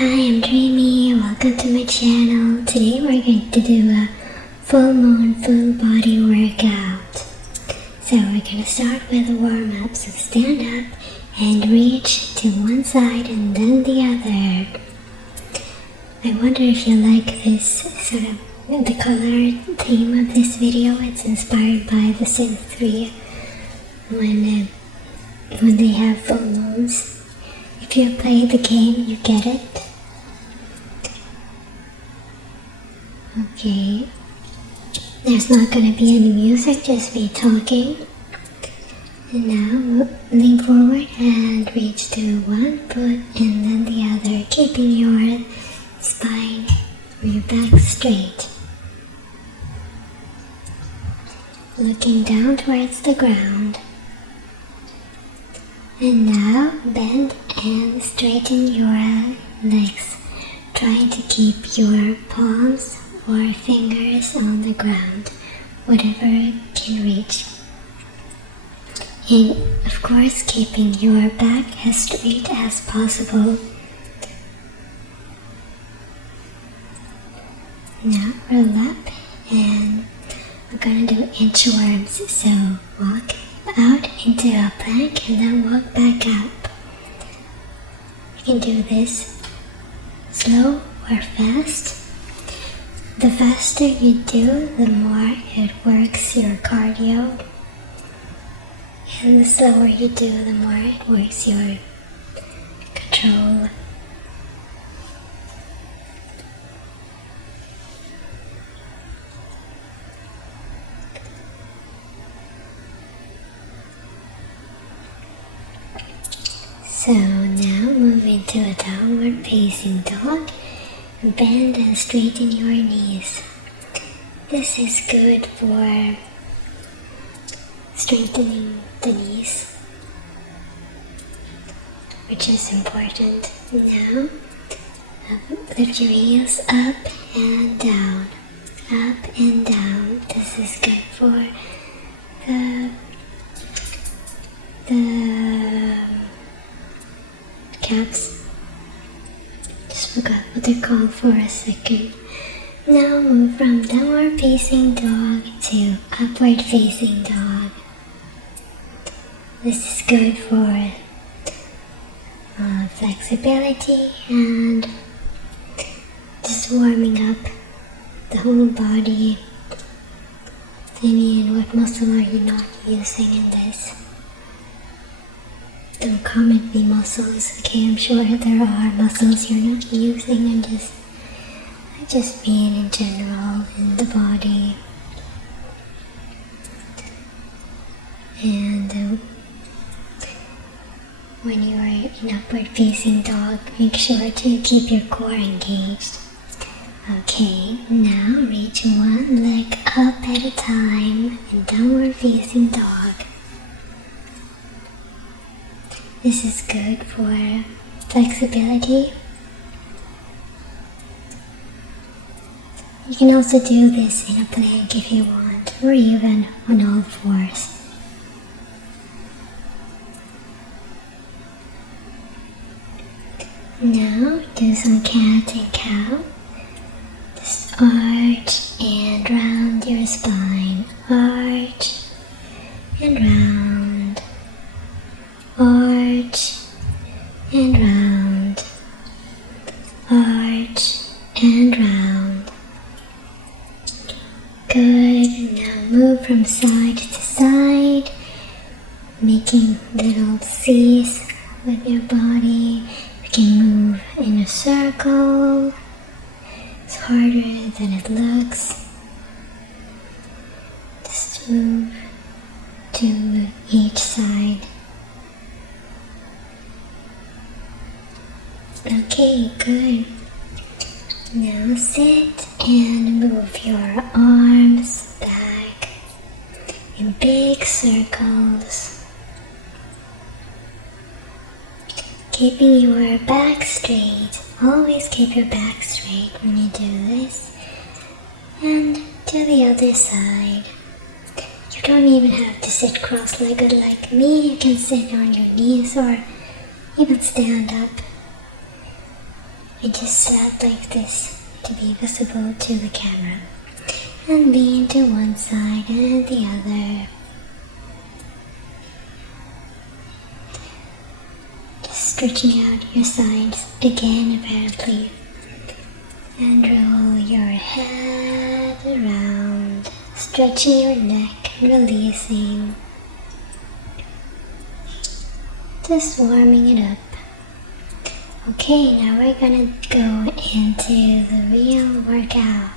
Hi, I'm Dreamy. Welcome to my channel. Today we're going to do a full moon full body workout. So we're going to start with a warm-up. So stand up and reach to one side and then the other. I wonder if you like this sort of the color theme of this video. It's inspired by The Sims 3 when they have full moons. If you play the game, you get it. Okay. There's not going to be any music, just me talking. And now lean forward and reach to one foot and then the other, keeping your spine or your back straight. Looking down towards the ground. And now bend and straighten your legs, trying to keep your palms or fingers on the ground, whatever can reach. And of course, keeping your back as straight as possible. Now roll up and we're going to do inchworms. So walk out into a plank and then walk back up. You can do this slow or fast. The faster you do, the more it works your cardio. And the slower you do, the more it works your control. So now move into a downward facing dog. Bend and straighten your knees. This is good for strengthening the knees, which is important. Now lift your heels up and down, up and down. This is good for the calves. Just forgot what they're called for a second. Now move from downward facing dog to upward facing dog. This is good for flexibility and just warming up the whole body. I mean, what muscle are you not using in this? Don't comment me muscles, okay? I'm sure there are muscles you're not using, and just being in general in the body. And when you are in upward facing dog, make sure to keep your core engaged. Okay, now reach one leg up at a time in downward facing dog. This is good for flexibility. You can also do this in a plank if you want, or even on all fours. Now do some cat and cow. Just arch and round your spine. Arch and round. Arch and round. Arch and round. Good. Now move from side to side, making little C's with your body. You can move in a circle. It's harder than it looks. Just move to each side. Okay, good. Now sit and move your arms back in big circles. Keeping your back straight. Always keep your back straight when you do this. And to the other side. You don't even have to sit cross-legged like me. You can sit on your knees or even stand up. I just sat like this to be visible to the camera and lean to one side and the other. Just stretching out your sides again apparently, and roll your head around, stretching your neck, releasing, just warming it up. Okay, now we're gonna go into the real workout.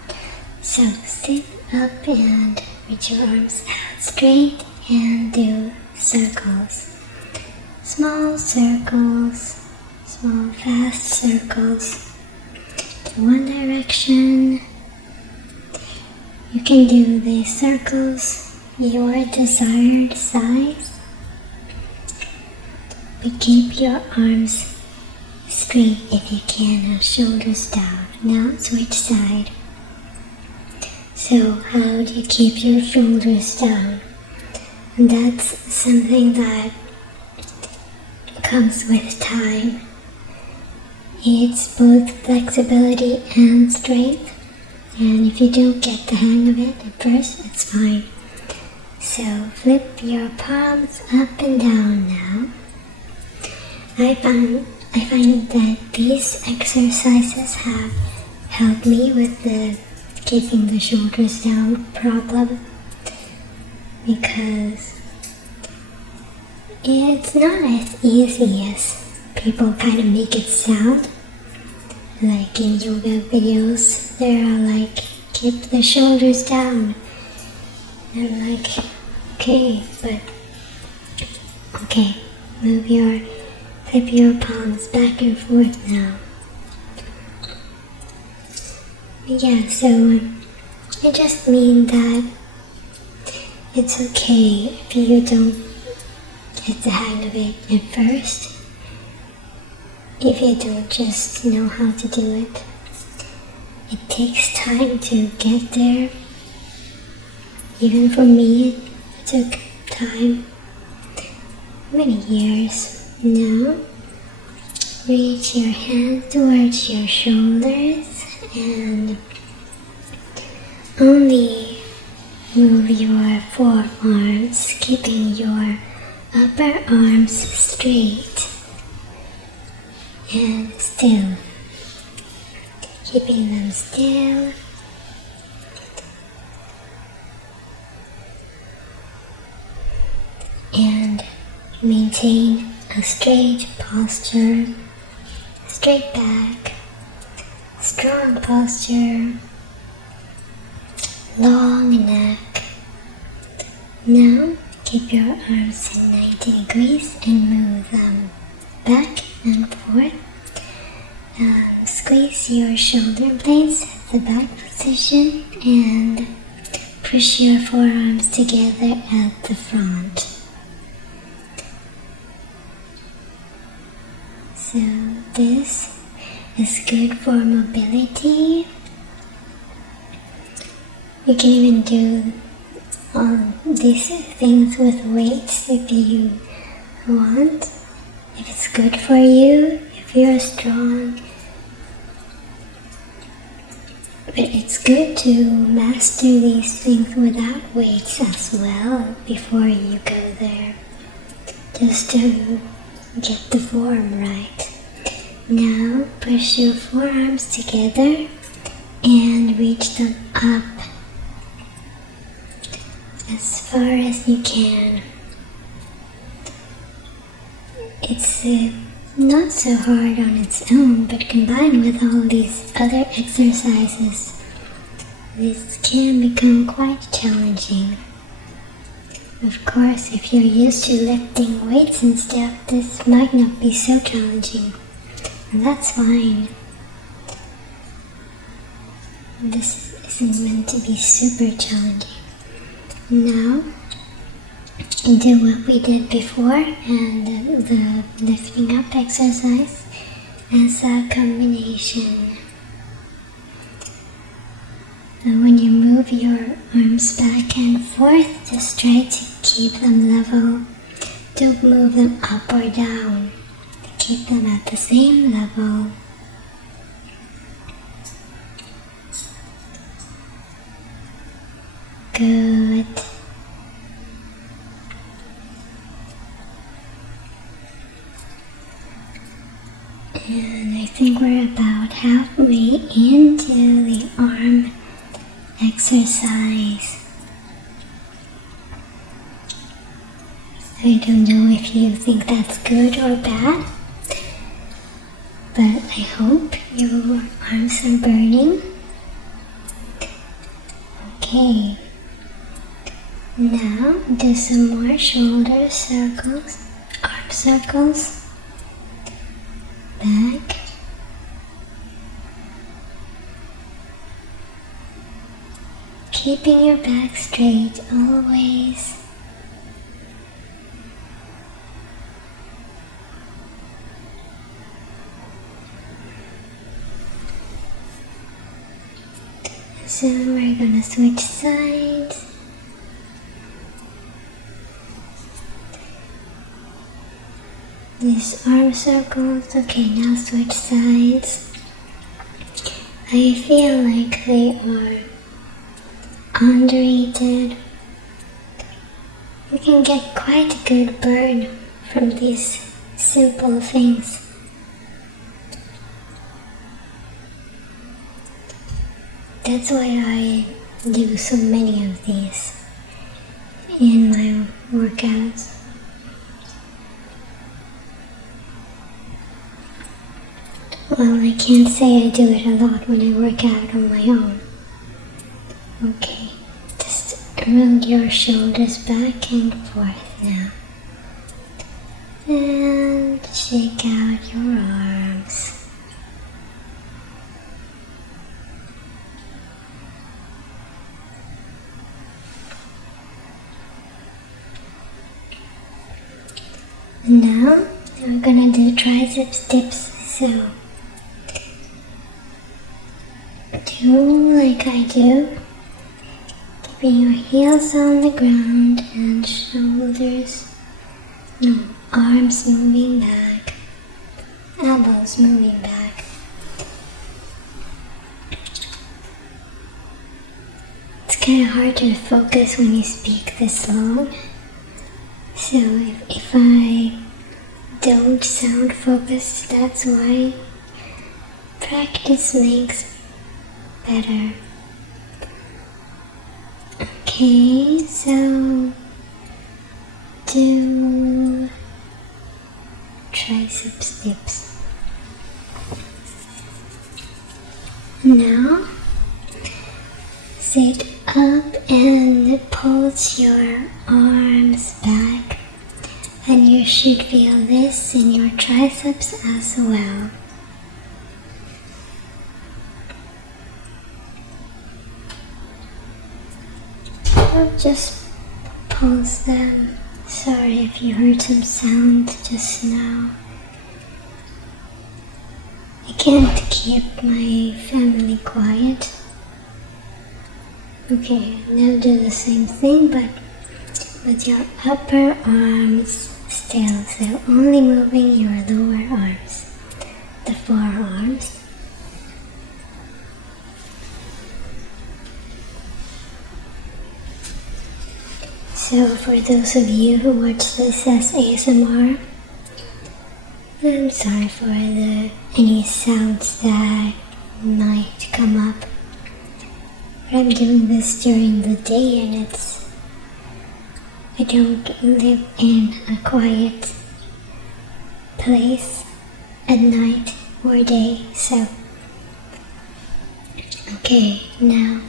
So sit up and reach your arms out straight and do circles. Small circles, small fast circles to one direction. You can do these circles your desired size, but keep your arms straight if you can, and shoulders down. Now switch side. So how do you keep your shoulders down? And that's something that comes with time. It's both flexibility and strength, and if you don't get the hang of it at first, it's fine. So flip your palms up and down now. I find that these exercises have helped me with the keeping the shoulders down problem, because it's not as easy as people kind of make it sound. Like in yoga videos, they are like, keep the shoulders down. And I'm like, okay, flip your palms back and forth now. Yeah, so I just mean that it's okay if you don't get the hang of it at first. If you don't just know how to do it. It takes time to get there. Even for me, it took time. Many years. Now, reach your hands towards your shoulders and only move your forearms, keeping your upper arms straight and still. Keeping them still. And maintain a straight posture, straight back, strong posture, long neck. Now keep your arms at 90 degrees and move them back and forth. Squeeze your shoulder blades at the back position and push your forearms together at the front. So this is good for mobility. You can even do these things with weights if you want. If it's good for you, if you're strong. But it's good to master these things without weights as well before you go there. Just to get the form right. Now push your forearms together and reach them up as far as you can. It's not so hard on its own, but combined with all these other exercises, this can become quite challenging. Of course, if you're used to lifting weights and stuff, this might not be so challenging, and that's fine. This isn't meant to be super challenging. Now, do what we did before and the lifting up exercise as a combination. When you move your arms back and forth, just try to keep them level. Don't move them up or down. Keep them at the same level. think we're about halfway into the arm exercise. I don't know if you think that's good or bad, but I hope your arms are burning. Okay, now do some more shoulder circles, arm circles, back, keeping your back straight always. So we're gonna switch sides. These arm circles. Okay, now switch sides. I feel like they are underrated. You can get quite a good burn from these simple things. That's why I do so many of these in my workouts. Well, I can't say I do it a lot when I work out on my own. Okay, just roll your shoulders back and forth now. And shake out your arms. Now we're gonna do triceps dips, so do like I do, keeping your heels on the ground and arms moving back, elbows moving back. It's kind of hard to focus when you speak this long. So if I don't sound focused, that's why. Practice makes better. Okay, so do triceps dips. Now sit up and pulse your arms back, and you should feel this in your triceps as well. Just pulse them. Sorry if you heard some sound just now. I can't keep my family quiet. Okay, now do the same thing, but with your upper arms still, so only moving your lower arms, the forearms. So for those of you who watch this as ASMR, I'm sorry for any sounds that might come up. But I'm doing this during the day, and I don't live in a quiet place at night or day, so. Okay, now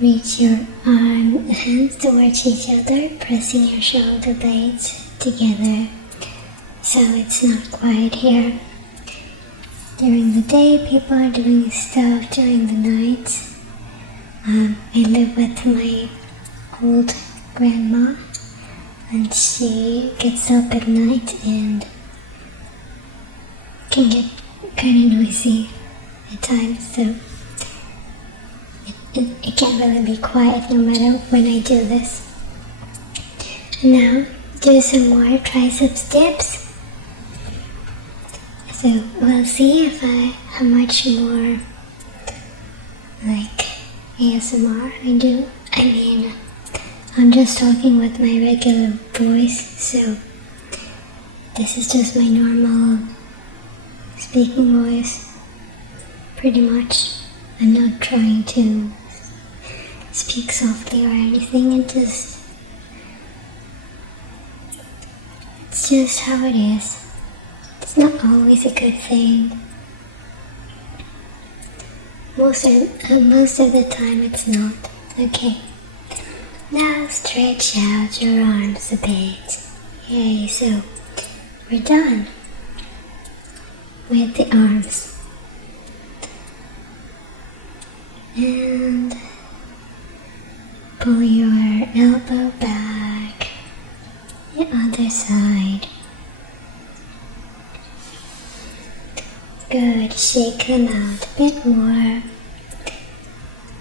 reach your hands towards each other, pressing your shoulder blades together so it's not quiet here. During the day, people are doing stuff. During the night, I live with my old grandma, and she gets up at night and can get kind of noisy at times, so it can't really be quiet no matter when I do this. Now, do some more triceps dips. So we'll see how much more like ASMR I do. I mean, I'm just talking with my regular voice, so this is just my normal speaking voice, pretty much. I'm not trying to speak softly or anything, it's just how it is. It's not always a good thing. Most of the time it's not. Okay. Now stretch out your arms a bit. Yay, so we're done with the arms. And pull your elbow back, the other side. Good, shake them out a bit more.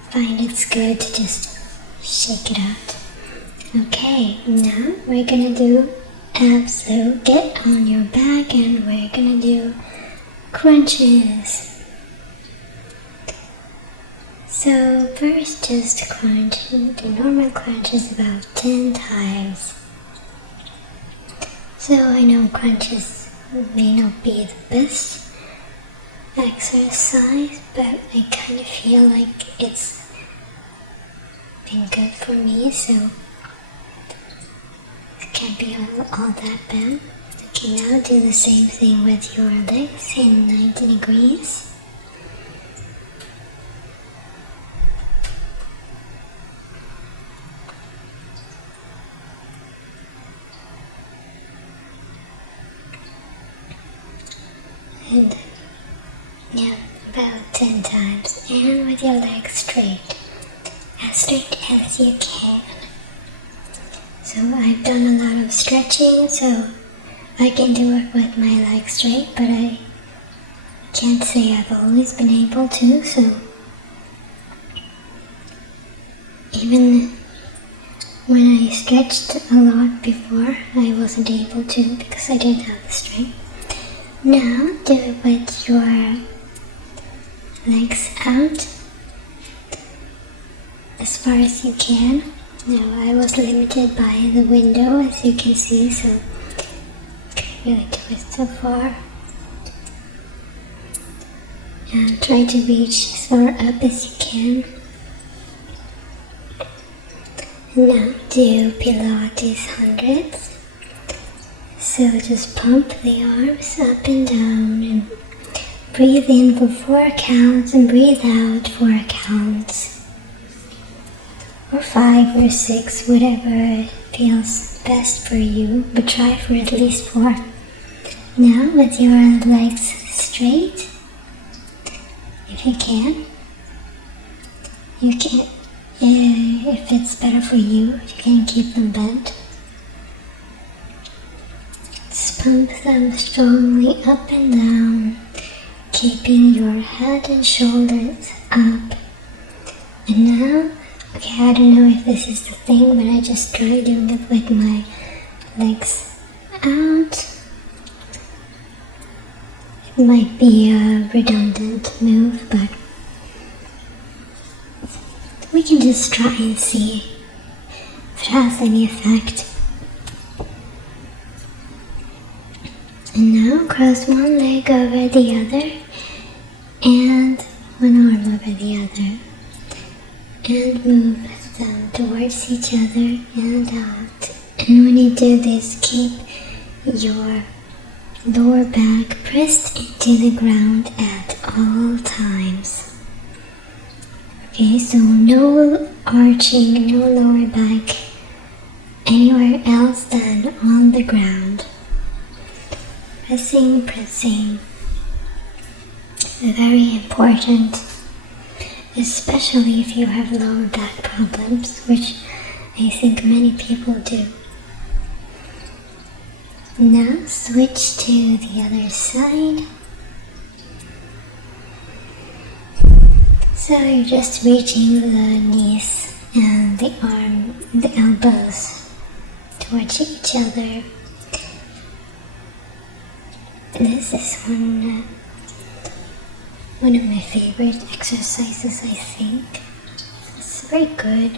Find it's good to just shake it out. Okay, now we're gonna do abs, so get on your back and we're gonna do crunches. So first just crunch, the normal crunch is about 10 times. So I know crunches may not be the best exercise, but I kind of feel like it's been good for me, so it can't be all that bad. Okay, now do the same thing with your legs in 90 degrees. And yeah, about 10 times. And with your legs straight as you can. So I've done a lot of stretching, so I can do it with my legs straight, but I can't say I've always been able to, so even when I stretched a lot before, I wasn't able to because I didn't have the strength. Now do it with your legs out as far as you can. Now I was limited by the window, as you can see, so can't really do it so far. And try to reach as far up as you can. Now do Pilates hundreds. So just pump the arms up and down and breathe in for 4 counts and breathe out 4 counts. Or 5 or 6, whatever feels best for you, but try for at least 4. Now with your legs straight, if you can. If it's better for you, you can keep them bent. Just pump them strongly up and down, keeping your head and shoulders up. And now, okay, I don't know if this is the thing, but I just try doing it with my legs out. It might be a redundant move, but we can just try and see if it has any effect. And now cross one leg over the other and one arm over the other. And move them towards each other and out. And when you do this, keep your lower back pressed into the ground at all times. Okay, so no arching, no lower back anywhere else than on the ground. Pressing. Very important, especially if you have lower back problems, which I think many people do. Now switch to the other side. So you're just reaching the knees and the elbows towards each other. This is one of my favorite exercises, I think. It's very good.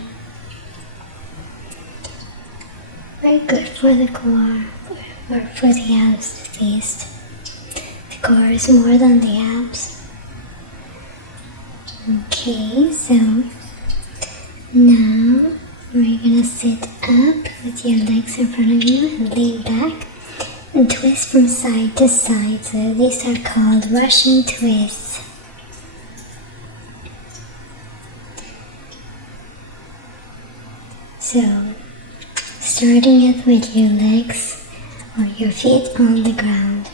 Very good for the core, or for the abs at least. The course, more than the abs. Okay, so now we're gonna sit up with your legs in front of you and lean back and twist from side to side. So these are called Russian twists. So, starting it with your legs or your feet on the ground.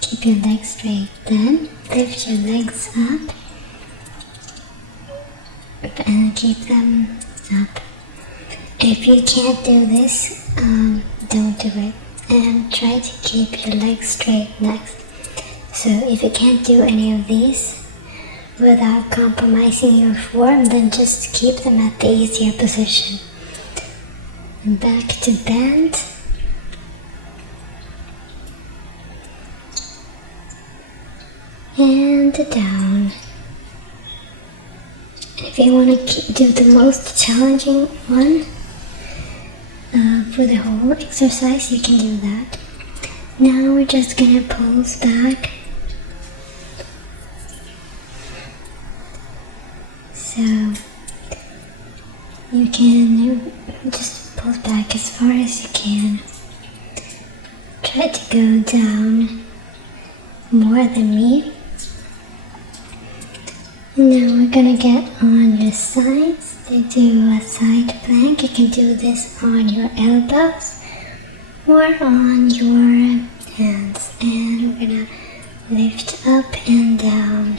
Keep your legs straight. Then lift your legs up and keep them up. If you can't do this, don't do it. And try to keep your legs straight next. So if you can't do any of these without compromising your form, then just keep them at the easier position. And back to bend. And down. If you want to do the most challenging one for the whole exercise, you can do that. Now we're just gonna pulse back. So you can just pull back as far as you can. Try to go down more than me. Now we're gonna get on your sides to do a side plank. You can do this on your elbows or on your hands. And we're gonna lift up and down.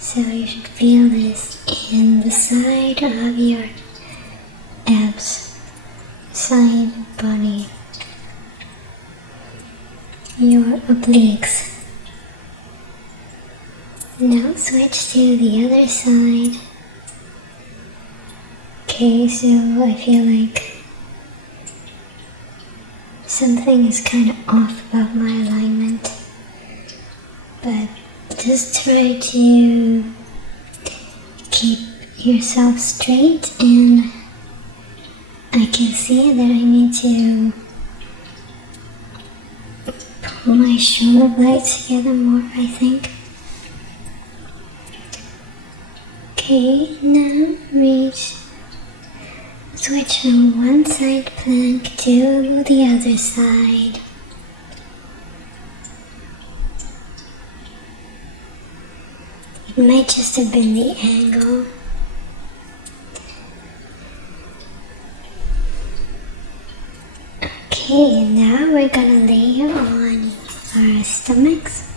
So you should feel this in the side of your abs, side body, your obliques. Now switch to the other side. Okay, so I feel like something is kind of off about my alignment, but just try to keep yourself straight, and I can see that I need to pull my shoulder blades together more, I think. Okay, now switch from one side plank to the other side. It might just have been the angle. Okay, now we're gonna lay on our stomachs.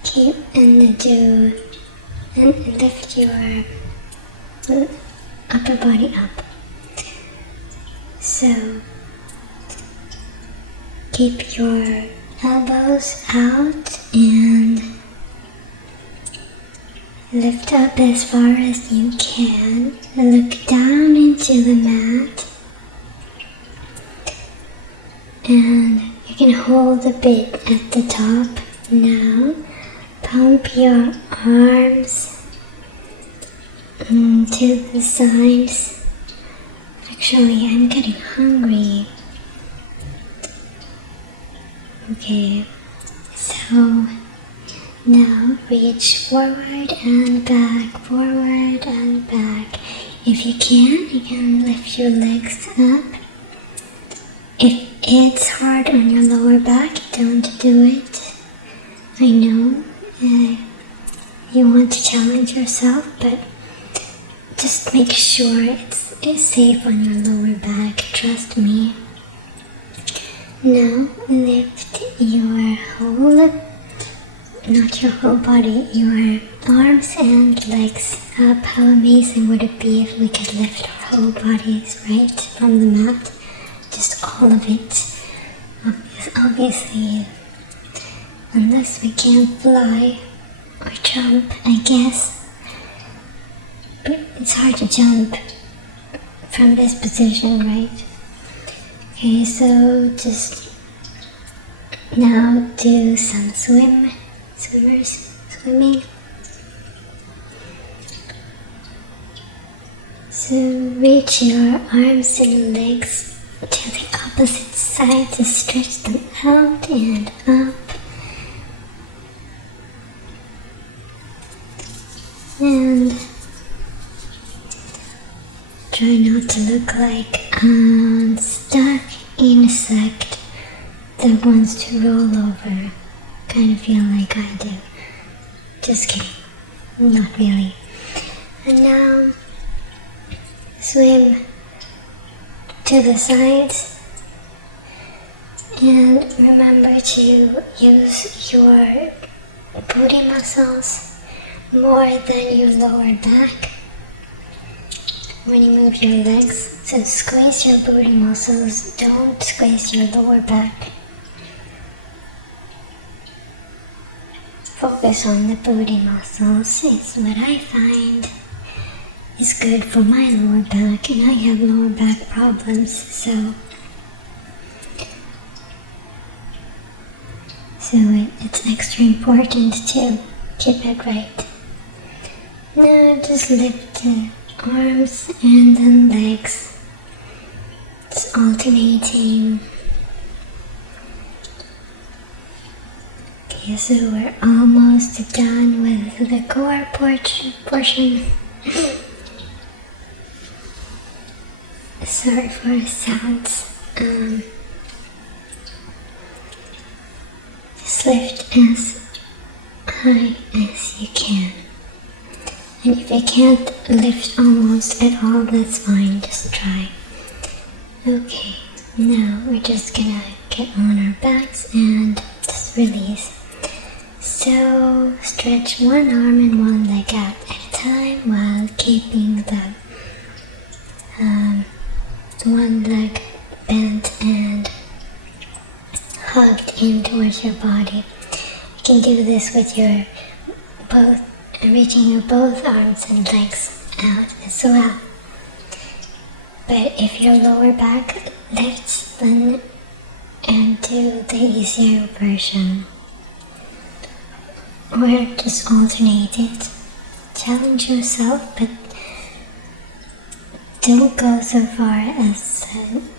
Okay, and lift your upper body up. So keep your elbows out and lift up as far as you can. Look down into the mat. And you can hold a bit at the top. Now pump your arms to the sides. Actually, I'm getting hungry. Okay, so now reach forward and back, forward and back. If you can lift your legs up. If it's hard on your lower back, don't do it. I know you want to challenge yourself, but just make sure it's safe on your lower back, trust me. Now lift your not your whole body, your arms and legs up. How amazing would it be if we could lift our whole bodies right from the mat? Just all of it. Obviously, unless we can't fly or jump, I guess. But it's hard to jump from this position, right? Okay, so just now do some swimming. So reach your arms and legs to the opposite side to stretch them out and up. And try not to look like a stuck insect that wants to roll over. Kind of feel like I do. Just kidding. Not really. And now swim to the sides and remember to use your booty muscles more than your lower back when you move your legs. So squeeze your booty muscles, don't squeeze your lower back. Focus on the booty muscles. It's what I find is good for my lower back, and I have lower back problems, so it's extra important to keep it right. Now just lift the arms and then legs. It's alternating. Okay, so we're almost done with the core portion. Sorry for the sounds. Just lift as high as you can. And if you can't lift almost at all, that's fine, just try. Okay, now we're just gonna get on our backs and just release. So stretch one arm and one leg out at a time while keeping the one leg bent and hugged in towards your body. You can do this with your reaching your both arms and legs out as well. But if your lower back lifts, then and do the easier version. Or just alternate it. Challenge yourself, but don't go so far as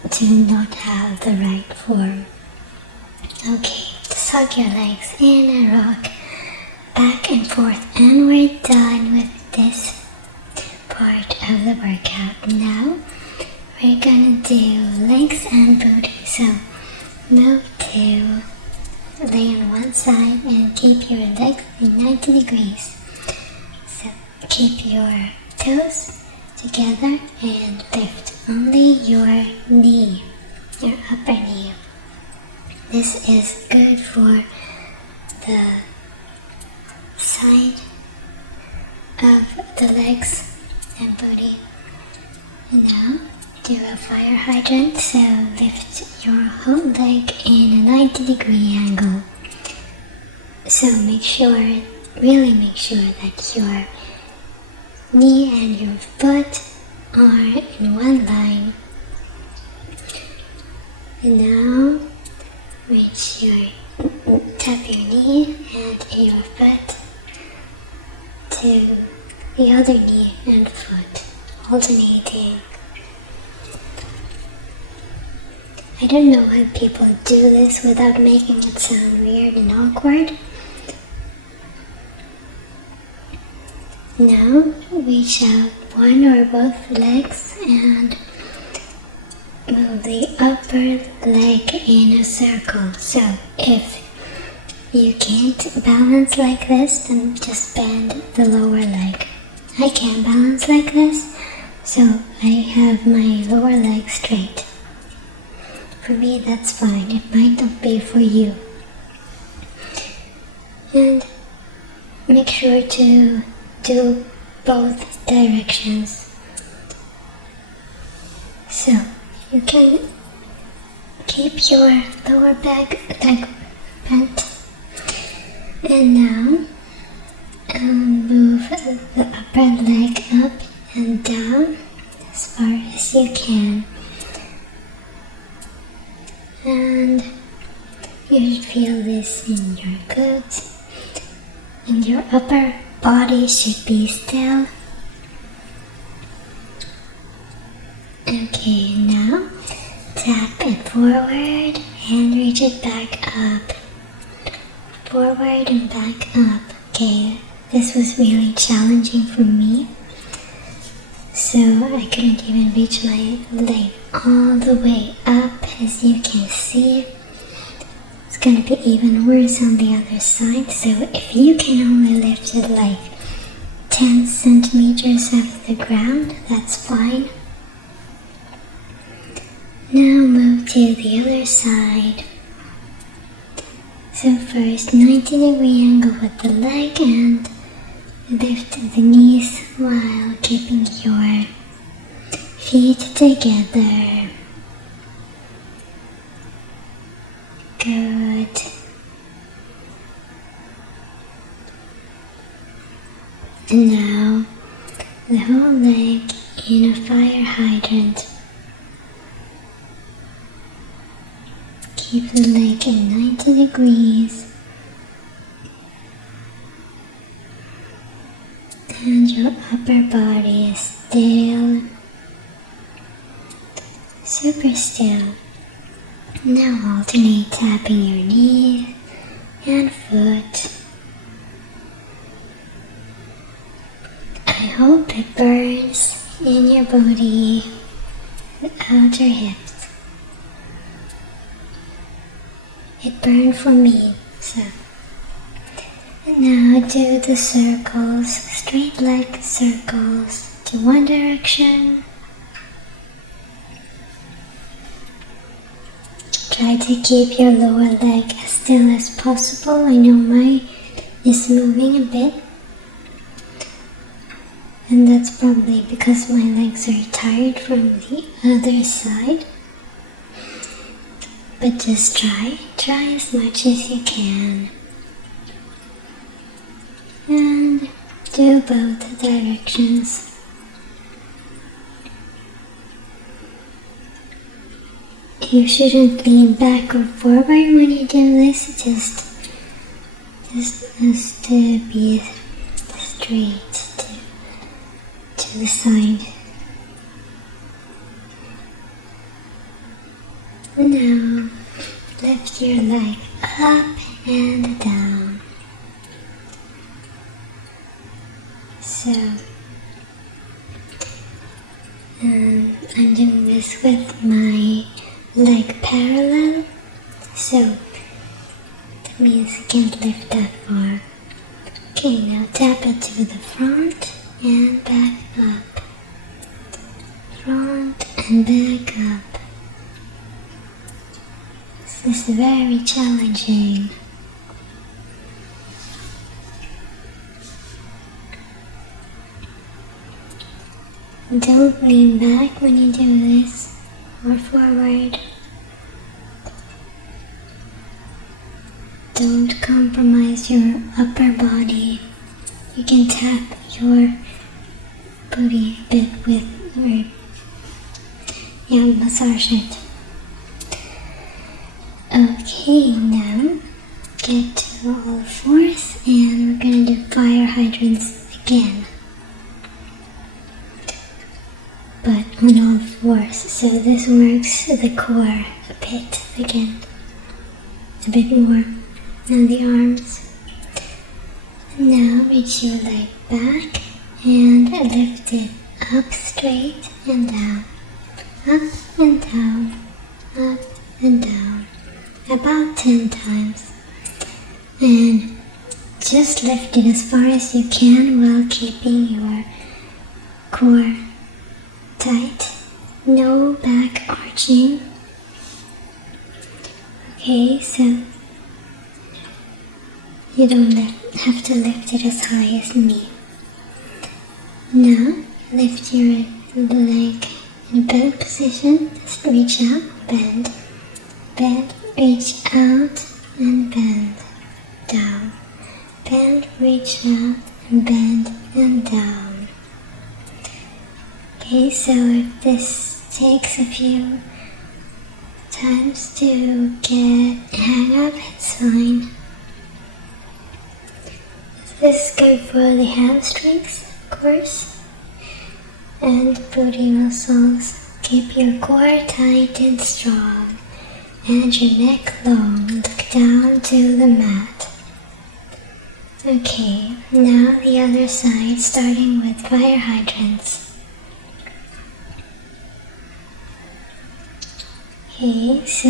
to not have the right form. Okay, just hug your legs in and rock back and forth, and we're done with this part of the workout. Now we're gonna do legs and booty. So move to lay on one side and keep your legs in 90 degrees. So keep your toes together and lift only your knee, your upper knee. This is good for the side of the legs and booty. And now do a fire hydrant, so lift your whole leg in a 90-degree angle. So really make sure that your knee and your foot are in one line. And now tap your knee and your foot to the other knee and foot, alternating. I don't know how people do this without making it sound weird and awkward. Now reach out one or both legs and move the upper leg in a circle. So if you can't balance like this, then just bend the lower leg. I can't balance like this, so I have my lower leg straight. For me, that's fine. It might not be for you. And make sure to do both directions. So you can keep your lower back leg bent. And now move the upper leg up and down as far as you can. And you should feel this in your glutes, and your upper body should be still. Okay, now tap forward and reach it back up. Forward and back up. Okay, this was really challenging for me. So I couldn't even reach my leg all the way up, as you can see. It's gonna be even worse on the other side. So if you can only lift it like 10 centimeters off the ground, that's fine. Now move to the other side. So first 90-degree angle with the leg and lift the knees while keeping your feet together. Good. And now the whole leg in a fire hydrant. Keep the leg in 90 degrees. And your upper body is still, super still. Now alternate tapping your knee and foot. I hope it burns in your body, the outer hips. It burned for me, so. And now do the circles, straight leg circles to one direction. Try to keep your lower leg as still as possible. I know mine is moving a bit. And that's probably because my legs are tired from the other side. But just try as much as you can. And do both directions. You shouldn't lean back or forward when you do this, just has to be straight to the side. Now lift your leg up and down. So I'm doing this with my leg parallel, so that means you can't lift that far. Okay, now tap it to the front and back up. Front and back up. This is very challenging. Don't lean back when you do this, or forward. Don't compromise your upper body. You can tap your booty a bit with, massage it. Okay, now get to all fours and we're gonna do fire hydrants again. But on all fours, so this works the core a bit again, a bit more on the arms. Now reach your leg back and lift it up straight and down, up and down, up and down, about 10 times. And just lift it as far as you can while keeping your core tight, no back arching. Okay, so you don't have to lift it as high as me. Now lift your leg in a bent position, just reach out, bend, bend, reach out and bend, down, bend, reach out and bend and down. Okay, so if this takes a few times to get hang of, it's fine. This is good for the hamstrings, of course, and booty muscles. Keep your core tight and strong. and your neck long. Look down to the mat. Okay, now the other side, starting with fire hydrants. Okay, so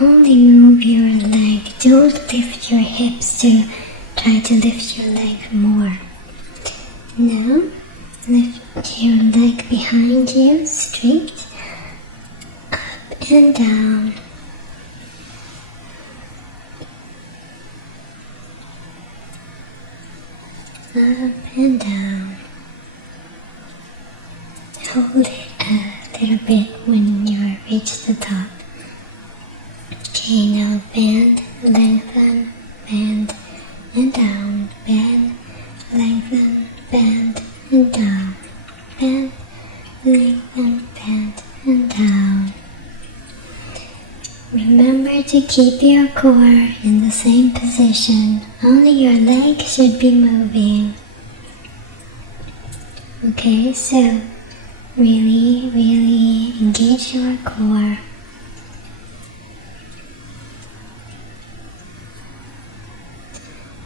only move your leg. Don't lift your hips to try to lift your leg more. Now, lift your leg behind you, straight, up and down. Up and down. Hold it a little bit when you reach the top. Okay, now bend, lengthen, bend, and down. Bend, lengthen, bend, and down. Bend, lengthen, bend, and down. Remember to keep your core in the same position. Only your legs should be moving. Okay, so really engage your core.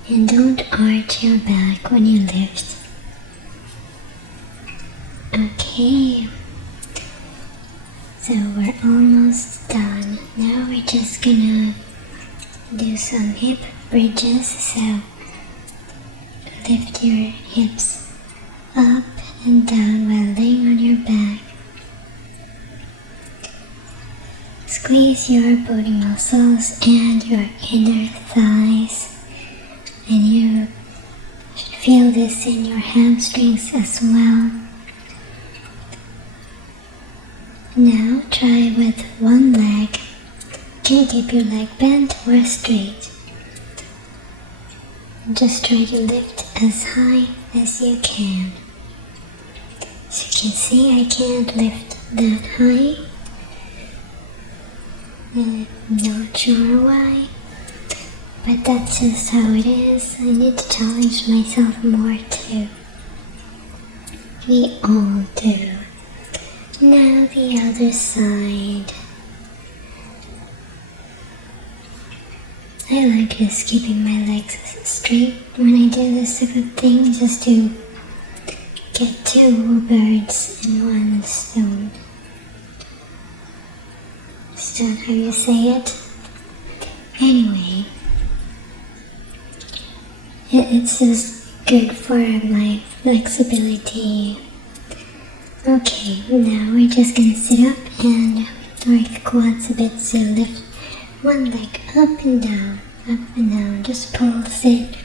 And don't arch your back when you lift. Okay, so we're almost done. Now we're just gonna do some hip bridges. So lift your hips up and down while laying on your back. Squeeze your body muscles and your inner thighs. And you should feel this in your hamstrings as well. Now try with one leg. You can keep your leg bent or straight. Just try to lift as high as you can. As you can see, I can't lift that high. I'm not sure why. But that's just how it is. I need to challenge myself more too. We all do. Now the other side. I like just keeping my legs straight when I do this type of thing, just to get two birds in one stone. Is that how you say it? Anyway. It's just good for my flexibility. Okay, now we're just gonna sit up and work quads a bit. So lift one leg up and down, just pulse it.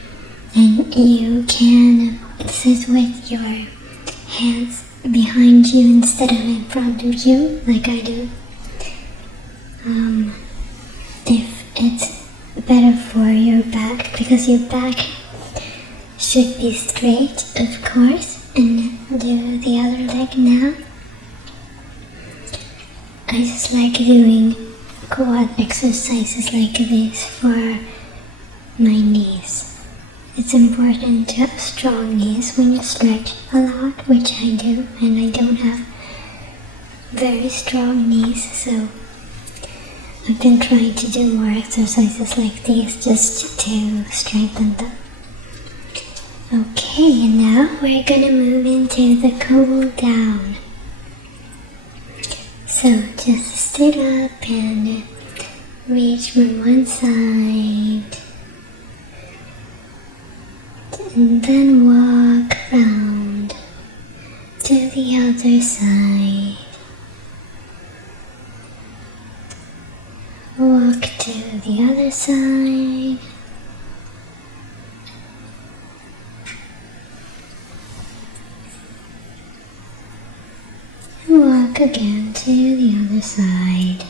And you can sit with your hands behind you instead of in front of you, like I do. If it's better for your back, because your back should be straight, of course. And do the other leg now. I just like doing quad exercises like this for my knees. It's important to have strong knees when you stretch a lot, which I do, and I don't have very strong knees, so I've been trying to do more exercises like these just to strengthen them. Okay, and now we're gonna move into the cool down. So just sit up and reach from one side. And then walk round to the other side. Walk to the other side. Walk again to the other side.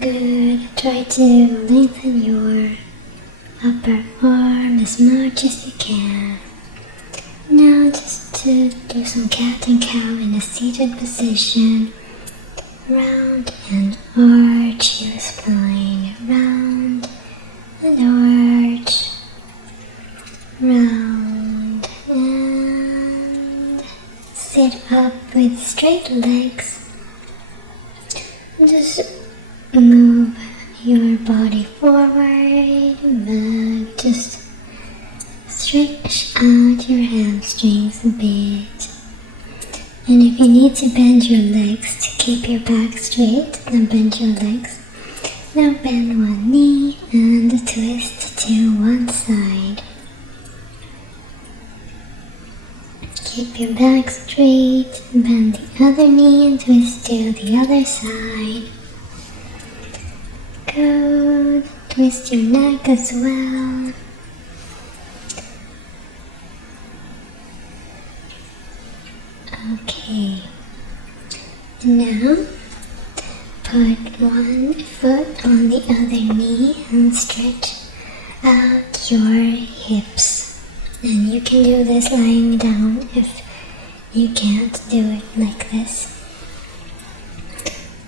Good. Try to lengthen your upper arm as much as you can. Now just to do some cat and cow in a seated position. Round and arch your spine. Round and arch. Round and sit up with straight legs. Just move your body forward and back. Just stretch out your hamstrings a bit. And if you need to bend your legs to keep your back straight, then bend your legs. Now bend one knee and twist to one side. Keep your back straight, bend the other knee and twist to the other side. Good. Twist your neck as well. Okay. Now, put one foot on the other knee and stretch out your hips. And you can do this lying down if you can't do it like this.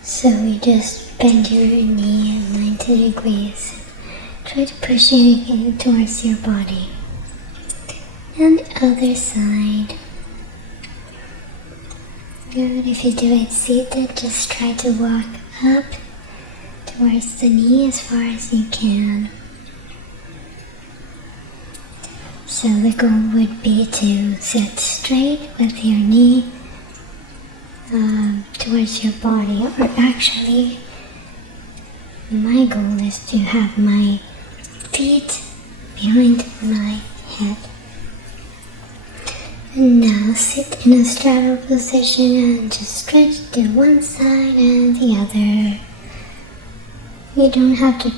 So you just bend your knee at 90 degrees. Try to push it in towards your body. And other side. Good. If you do it seated, just try to walk up towards the knee as far as you can. So the goal would be to sit straight with your knee towards your body, or actually my goal is to have my feet behind my head. And now sit in a straddle position and just stretch to one side and the other. You don't have to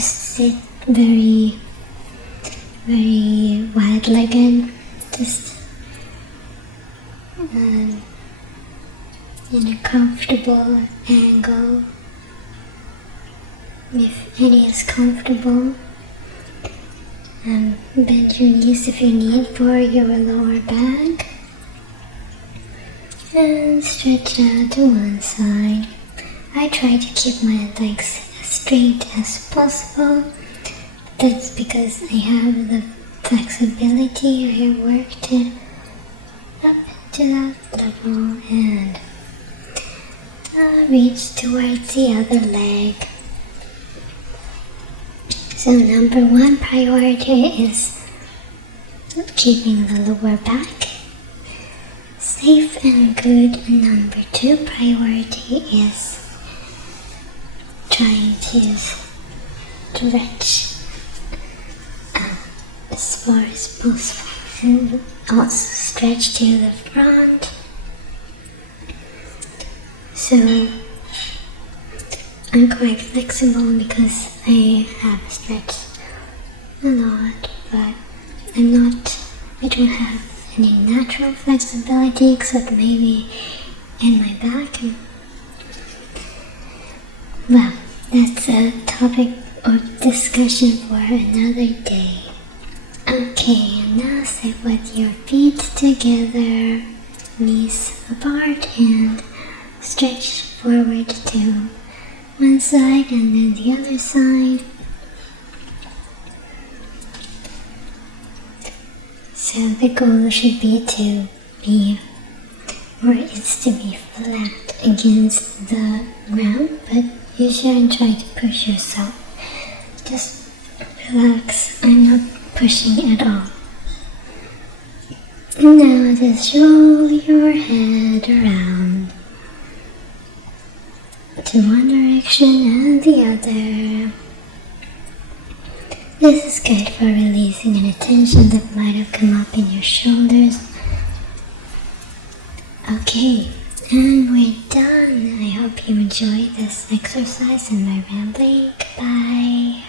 sit very wide-legged, just in a comfortable angle, if any is comfortable. Bend your knees if you need for your lower back, and stretch out to one side. I try to keep my legs as straight as possible. That's because I have the flexibility of your work to up to that level and reach towards the other leg. So number one priority is keeping the lower back safe and good. Number two priority is trying to stretch as far as possible, and also stretch to the front. So I'm quite flexible because I have stretched a lot, but I don't have any natural flexibility except maybe in my back. Well, that's a topic of discussion for another day. Okay, and now sit with your feet together, knees apart, and stretch forward to one side and then the other side. So the goal should be to be, or it's to be flat against the ground, but you shouldn't try to push yourself. Just relax. I'm not pushing at all. Now just roll your head around to one direction and the other. This is good for releasing any tension that might have come up in your shoulders. Okay, and we're done. I hope you enjoyed this exercise and my rambling. Bye.